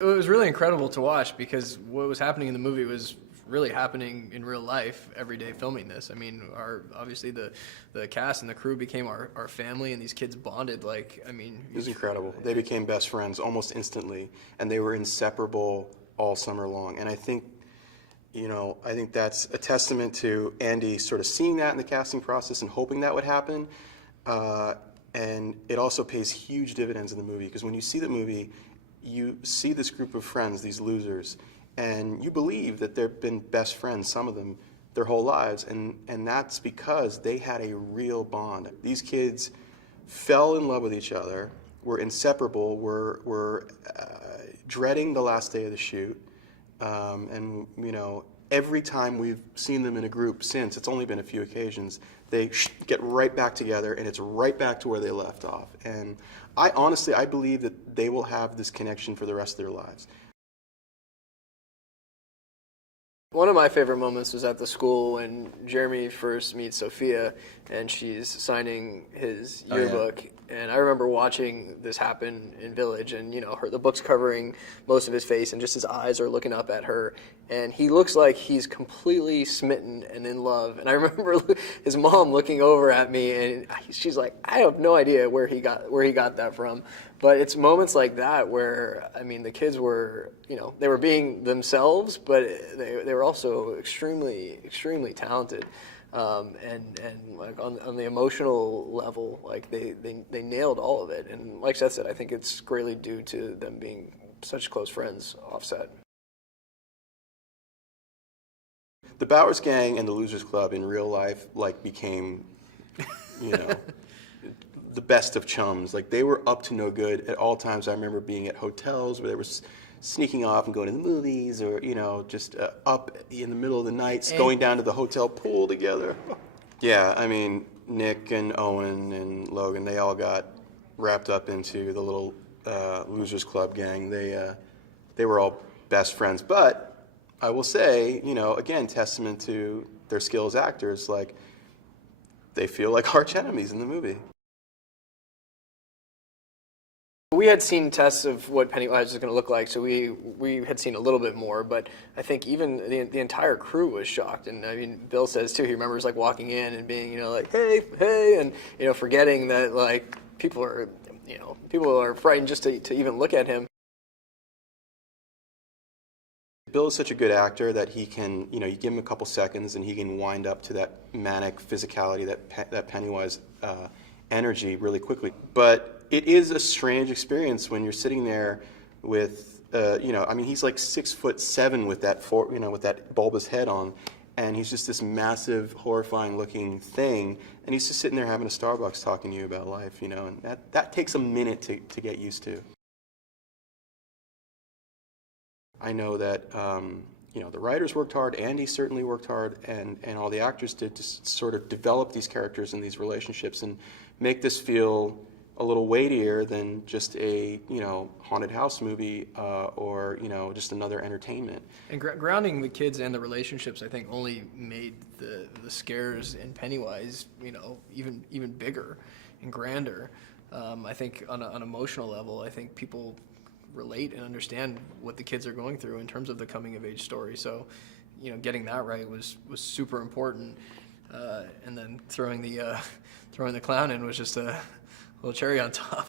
It was really incredible to watch because what was happening in the movie was really happening in real life every day filming this. I mean, obviously the cast and the crew became our family, and these kids bonded like, I mean... It was incredible. They became best friends almost instantly, and they were inseparable all summer long. And I think, I think that's a testament to Andy sort of seeing that in the casting process and hoping that would happen. And it also pays huge dividends in the movie, because when you see the movie, you see this group of friends, these losers, and you believe that they've been best friends, some of them, their whole lives, and that's because they had a real bond. These kids fell in love with each other, were inseparable, were dreading the last day of the shoot, and every time we've seen them in a group since, it's only been a few occasions, they get right back together, and it's right back to where they left off. And I believe that they will have this connection for the rest of their lives. One of my favorite moments was at the school when Jeremy first meets Sophia and she's signing his yearbook. Oh, yeah. And I remember watching this happen in Village, and the book's covering most of his face and just his eyes are looking up at her, and he looks like he's completely smitten and in love. And I remember his mom looking over at me, and she's like, I have no idea where he got that from. But it's moments like that where, I mean, the kids were, they were being themselves, but they were also extremely, extremely talented. And like on the emotional level, like they nailed all of it. And like Seth said, I think it's greatly due to them being such close friends offset. The Bowers Gang and the Losers Club in real life became, the best of chums. Like, they were up to no good at all times. I remember being at hotels where they were sneaking off and going to the movies, or just up in the middle of the night, going down to the hotel pool together. Yeah, I mean, Nick and Owen and Logan, they all got wrapped up into the little Losers Club gang. They were all best friends. But I will say, again, testament to their skill as actors, like, they feel like arch enemies in the movie. We had seen tests of what Pennywise was going to look like, so we had seen a little bit more, but I think even the entire crew was shocked. And I mean, Bill says too, he remembers like walking in and being, like, hey, and forgetting that like people are frightened just to even look at him. Bill is such a good actor that he can, you give him a couple seconds and he can wind up to that manic physicality, that Pennywise energy really quickly. But it is a strange experience when you're sitting there with, I mean, he's like 6'7" with that, with that bulbous head on, and he's just this massive, horrifying-looking thing, and he's just sitting there having a Starbucks talking to you about life, and that takes a minute to get used to. I know that, the writers worked hard, Andy certainly worked hard, and all the actors did to sort of develop these characters and these relationships and make this feel a little weightier than just a haunted house movie or just another entertainment. And grounding the kids and the relationships, I think, only made the scares in Pennywise even bigger and grander. I think on an emotional level, I think people relate and understand what the kids are going through in terms of the coming of age story. So getting that right was super important. And then throwing the clown in was just a little cherry on top.